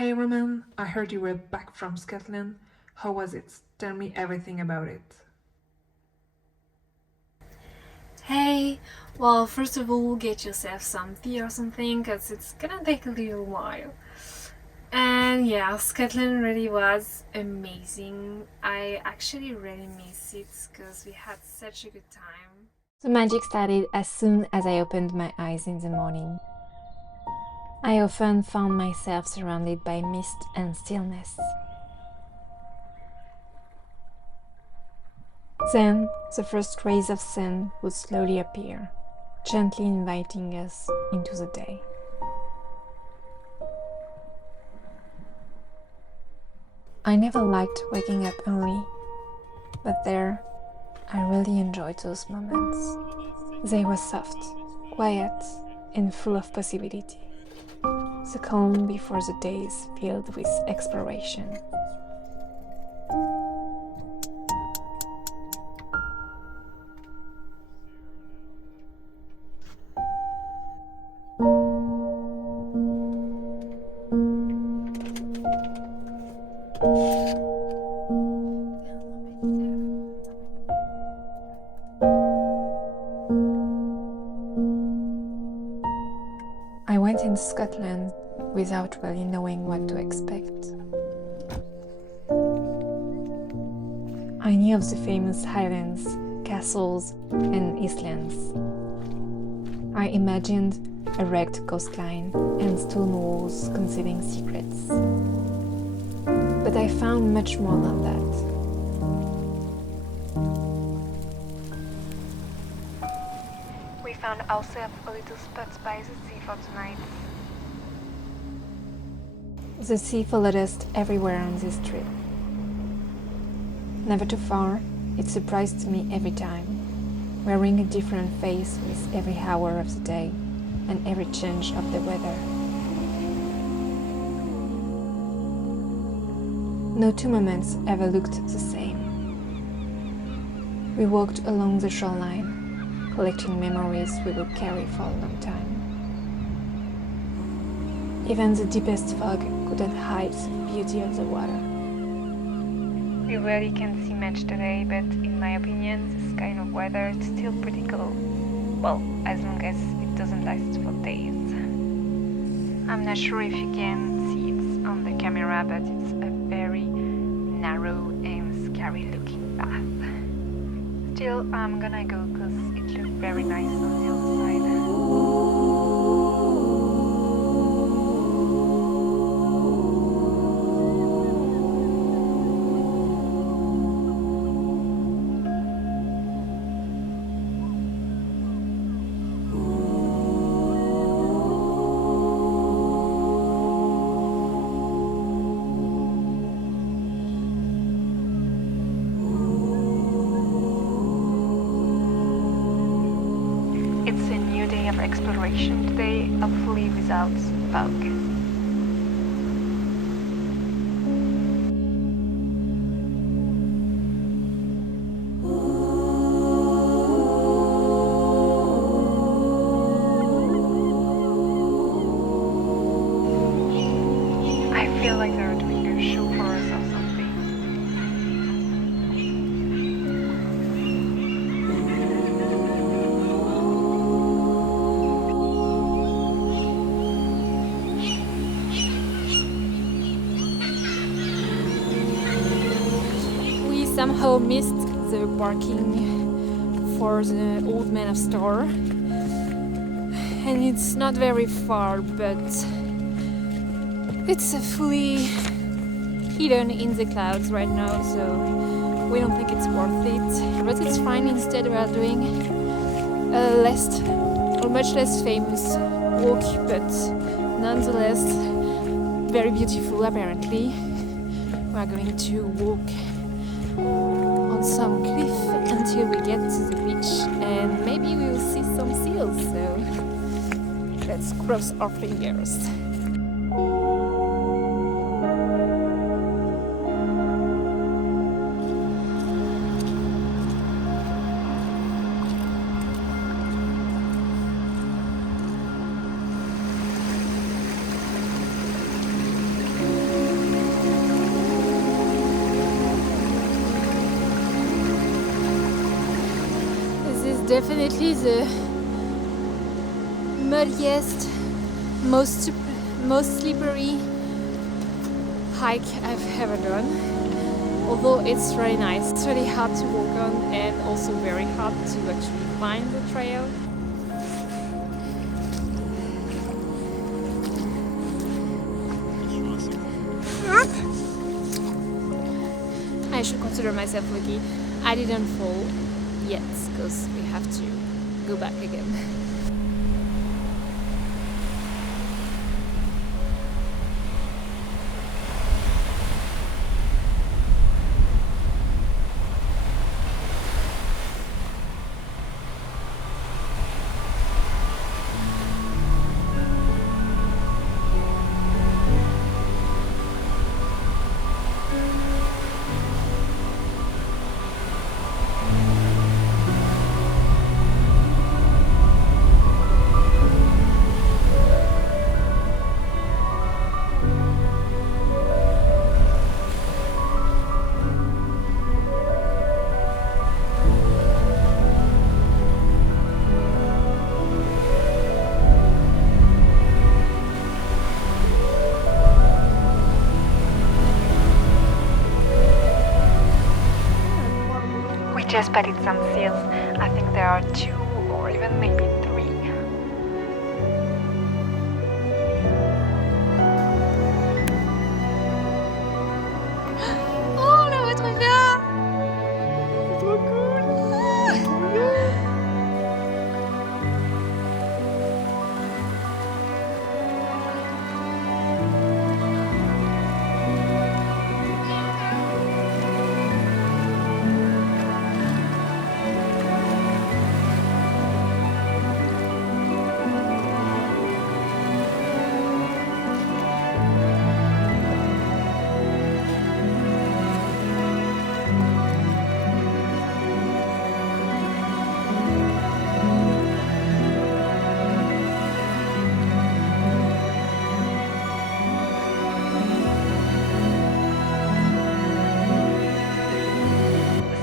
Hey Roman, I heard you were back from Scotland. How was it? Tell me everything about it. Hey, well, first of all, get yourself some tea or something, because it's gonna take a little while. And yeah, Scotland really was amazing. I actually really miss it because we had such a good time. The magic started as soon as I opened my eyes in the morning. I often found myself surrounded by mist and stillness. Then the first rays of sun would slowly appear, gently inviting us into the day. I never liked waking up early, but there I really enjoyed those moments. They were soft, quiet, and full of possibility. The calm before the days filled with exploration. I went in Scotland without really knowing what to expect. I knew of the famous highlands, castles, and islands. I imagined a wrecked coastline and stone walls concealing secrets. But I found much more than that. We found ourselves a little spot by the sea for tonight. The sea followed us everywhere on this trip. Never too far, it surprised me every time, wearing a different face with every hour of the day and every change of the weather. No two moments ever looked the same. We walked along the shoreline, collecting memories we would carry for a long time. Even the deepest fog couldn't hide the beauty of the water. We really can't see much today, but in my opinion, this kind of weather is still pretty cool. Well, as long as it doesn't last for days. I'm not sure if you can see it on the camera, but it's a very narrow and scary looking path. Still, I'm gonna go because it looks very nice on the other side. It's a new day of exploration today, hopefully without fog. I feel like they're doing a show for us or something. We somehow missed the parking for the Old Man of Store, and it's not very far, but it's fully hidden in the clouds right now, so we don't think it's worth it. But it's fine. Instead, we are doing a much less famous walk, but nonetheless very beautiful. Apparently, we are going to walk on some cliff until we get to the beach, and maybe we will see some seals. So let's cross our fingers. definitely the muddiest, most slippery hike I've ever done. Although it's really nice, it's really hard to walk on and also very hard to actually find the trail. I should consider myself lucky. I didn't fall yet because we have to go back again. We just spotted some seals. I think there are 2 or even maybe 3. Oh, la voix trop bien! Trop cool!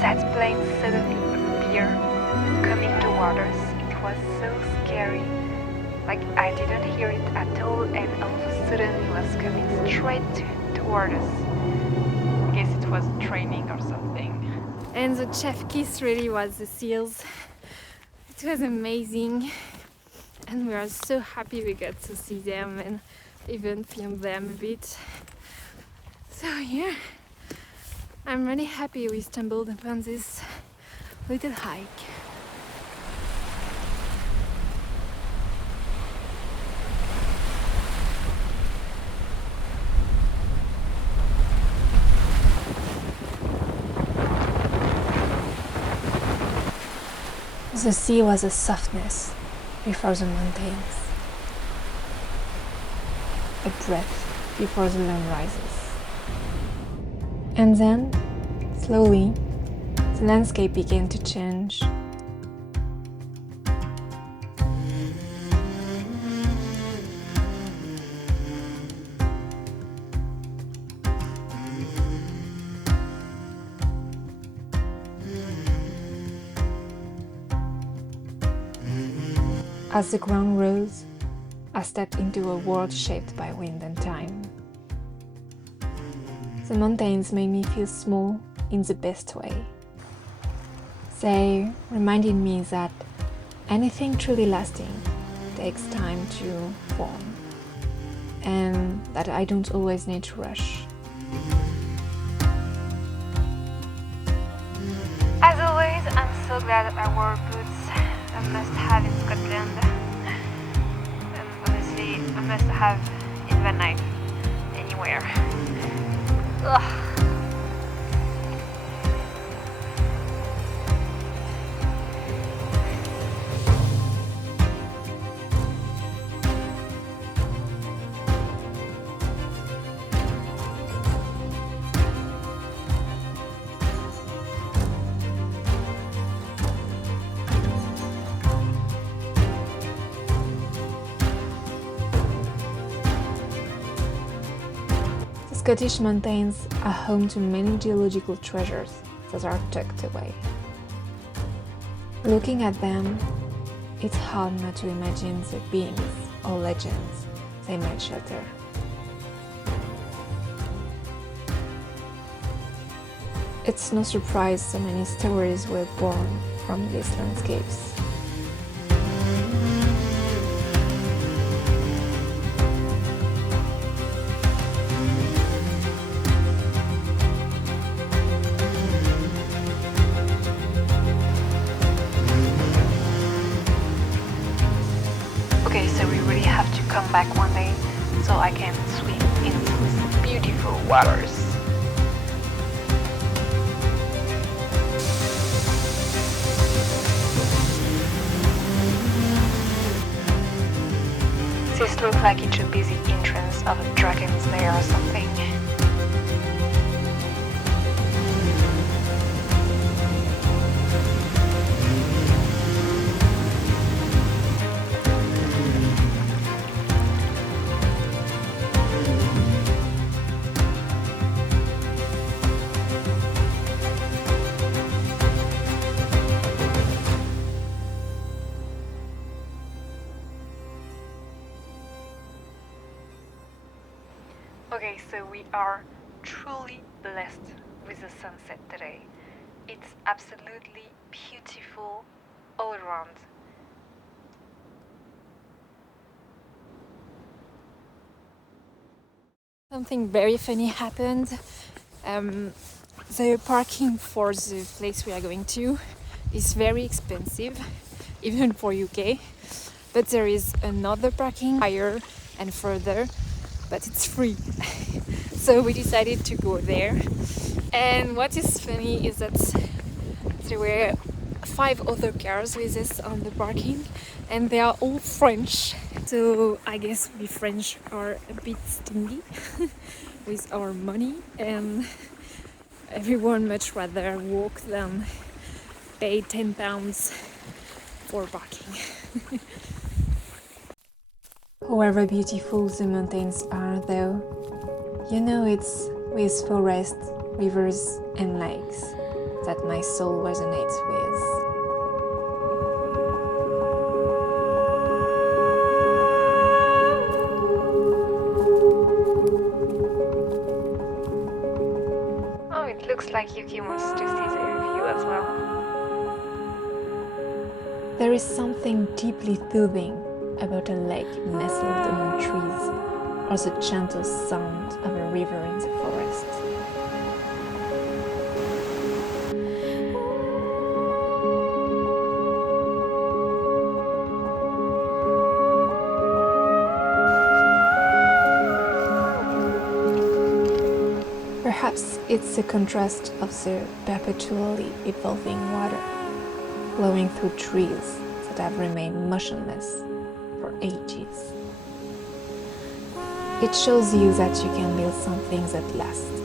That plane suddenly appeared, coming toward us. It was so scary. Like I didn't hear it at all, and all of a sudden it was coming straight toward us. I guess it was training or something. And the chef kiss really was the seals. It was amazing, and we are so happy we got to see them and even film them a bit. So yeah, I'm really happy we stumbled upon this little hike. The sea was a softness before the mountains, a breath before the moon rises. And then, slowly, the landscape began to change. As the ground rose, I stepped into a world shaped by wind and time. The mountains made me feel small in the best way. They reminded me that anything truly lasting takes time to form, and that I don't always need to rush. As always, I'm so glad I wore boots. I must have in Scotland. And honestly, I must have in vanlife anywhere. Ugh. The Scottish mountains are home to many geological treasures that are tucked away. Looking at them, it's hard not to imagine the beings or legends they might shelter. It's no surprise so many stories were born from these landscapes. Okay, so we really have to come back one day so I can swim in those beautiful waters. This looks like it should be the entrance of a dragon's lair or something. Okay, so we are truly blessed with the sunset today. It's absolutely beautiful all around. Something very funny happened. The parking for the place we are going to is very expensive, even for UK. But there is another parking higher and further, but it's free. So we decided to go there. And what is funny is that there were 5 other cars with us on the parking, and they are all French. So I guess we French are a bit stingy with our money, and everyone much rather walk than pay £10 for parking. However beautiful the mountains are, though, you know it's with forests, rivers, and lakes that my soul resonates with. Oh, it looks like Yuki wants to see the view as well. There is something deeply soothing about a lake nestled among trees, or the gentle sound of a river in the forest. Perhaps it's the contrast of the perpetually evolving water flowing through trees that have remained motionless for ages. It shows you that you can build something that lasts,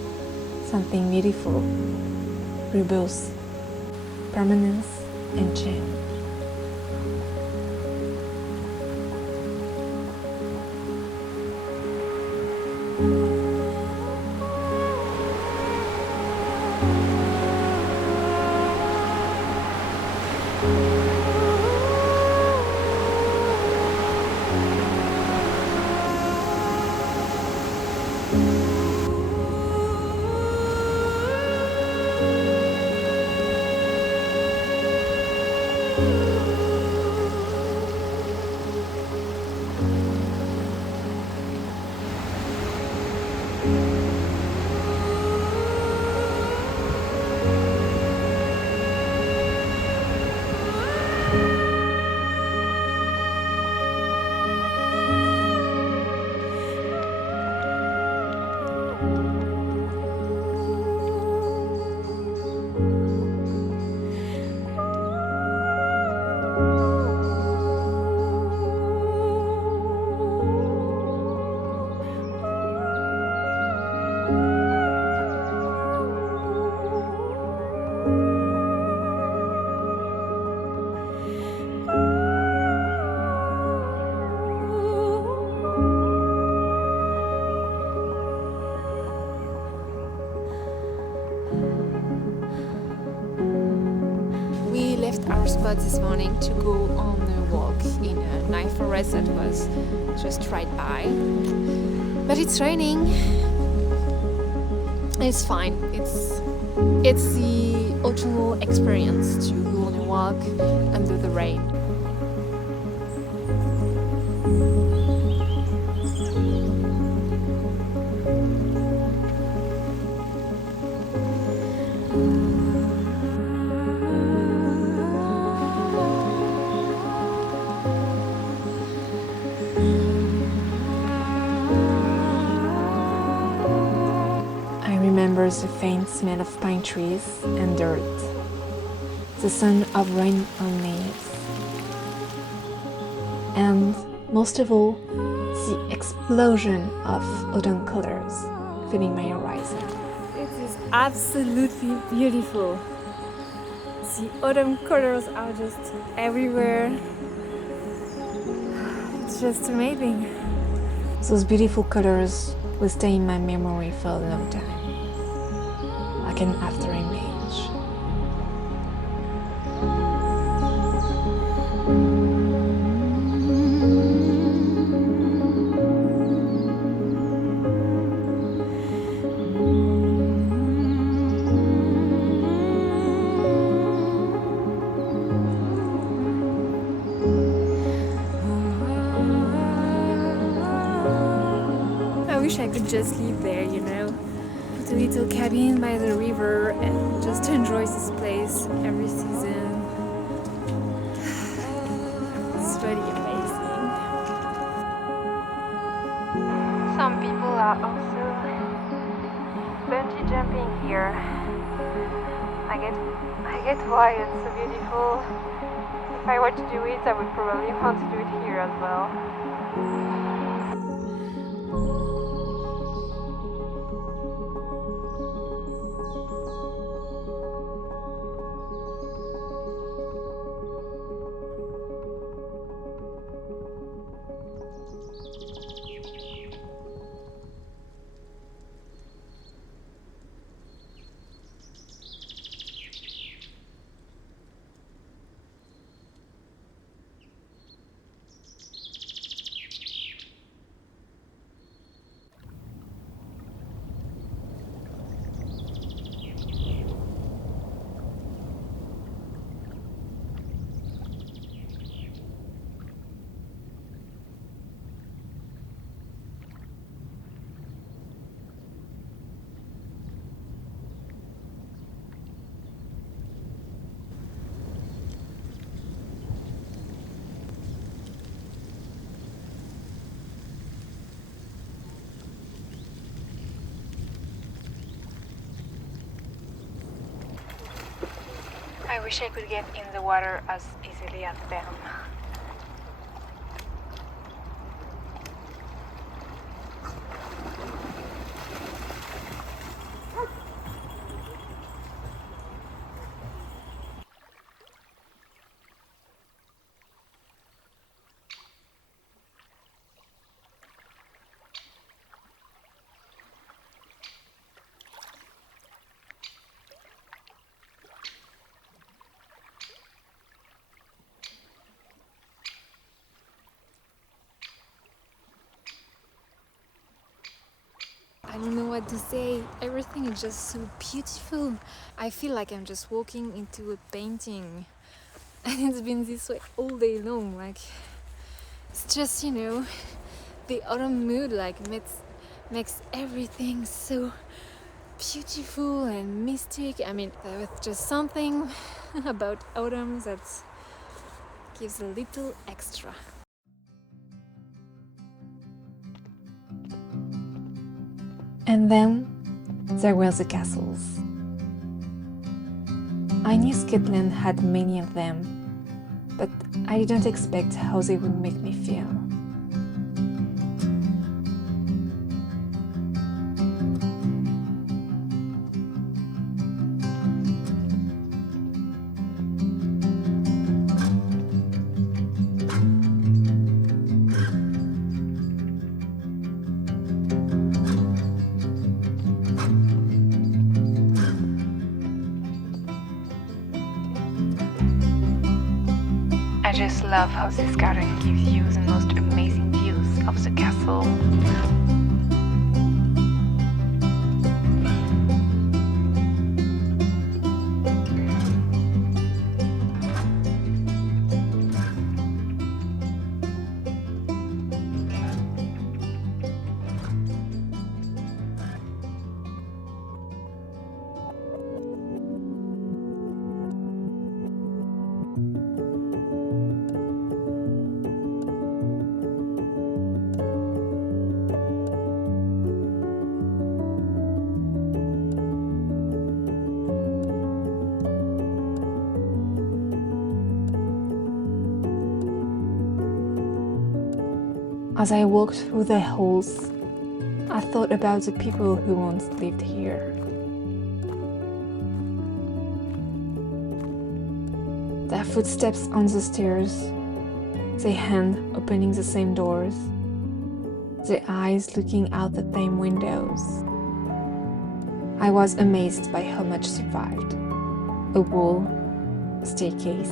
something beautiful, rebirth, permanence, and change. spot this morning to go on a walk in a nice forest that was just right by. But it's raining. It's fine. It's the autumnal experience to go on a walk under the rain. I remember the faint smell of pine trees and dirt, the sound of rain on leaves, and most of all, the explosion of autumn colors filling my horizon. It is absolutely beautiful. The autumn colors are just everywhere. It's just amazing. Those beautiful colors will stay in my memory for a long time, like an after image. I wish I could just live there, you know. Put a little cabin by the river and just enjoy this place every season. It's really amazing. Some people are also bungee jumping here. I get why it's so beautiful. If I were to do it, I would probably want to do it here as well. I wish I could get in the water as easily as them. I don't know what to say. Everything is just so beautiful. I feel like I'm just walking into a painting. And it's been this way all day long. Like, it's just, you know, the autumn mood like makes everything so beautiful and mystic. I mean, there's just something about autumn that gives a little extra. And then there were the castles. I knew Scotland had many of them, but I didn't expect how they would make me feel. just love how this garden gives you the most amazing views of the castle. As I walked through the halls, I thought about the people who once lived here. Their footsteps on the stairs, their hand opening the same doors, their eyes looking out the same windows. I was amazed by how much survived. A wall, a staircase,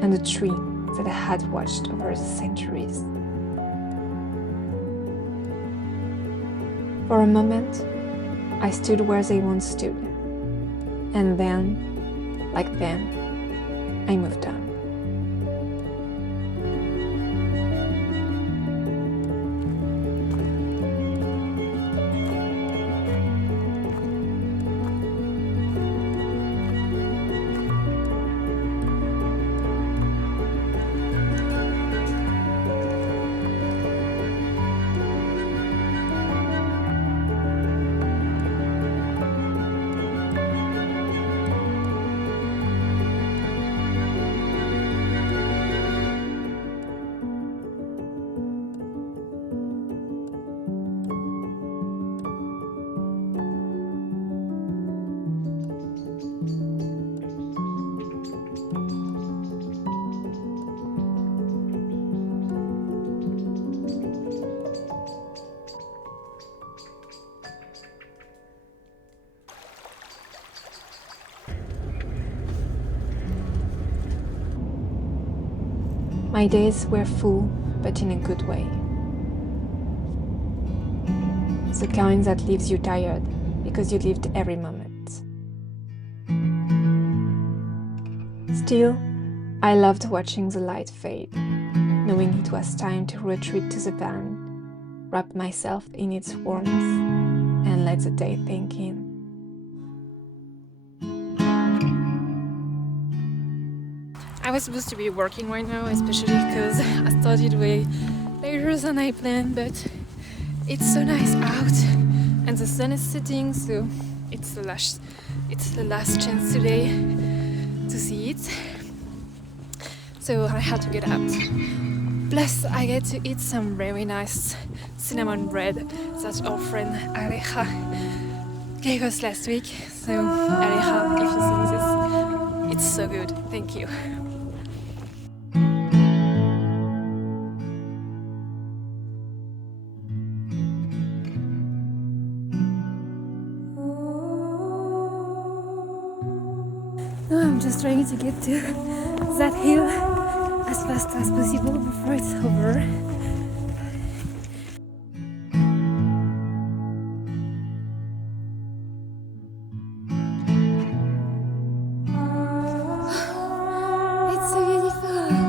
and a tree that I had watched over the centuries. For a moment, I stood where they once stood, and then, like them, I moved on. My days were full, but in a good way. The kind that leaves you tired because you lived every moment. Still, I loved watching the light fade, knowing it was time to retreat to the van, wrap myself in its warmth, and let the day sink in. I was supposed to be working right now, especially because I started way later than I planned, but it's so nice out and the sun is setting, so it's the last chance today to see it. So I had to get out. Plus I get to eat some very nice cinnamon bread that our friend Aleja gave us last week. So Aleja, if you see this, it's so good. Thank you. No, I'm just trying to get to that hill as fast as possible before it's over. It's so beautiful.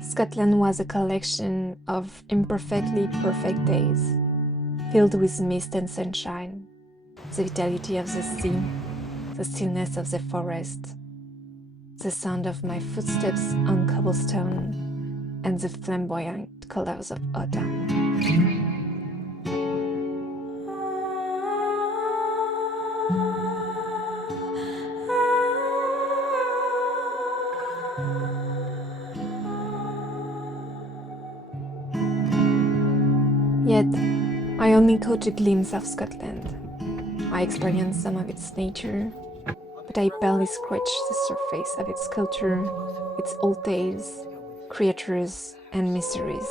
Scotland was a collection of imperfectly perfect days, filled with mist and sunshine, the vitality of the sea, the stillness of the forest, the sound of my footsteps on cobblestone, and the flamboyant colors of autumn. Yet, I only caught a glimpse of Scotland. I experienced some of its nature, but I barely scratched the surface of its culture, its old tales, creatures, and mysteries.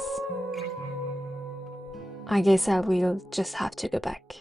I guess I will just have to go back.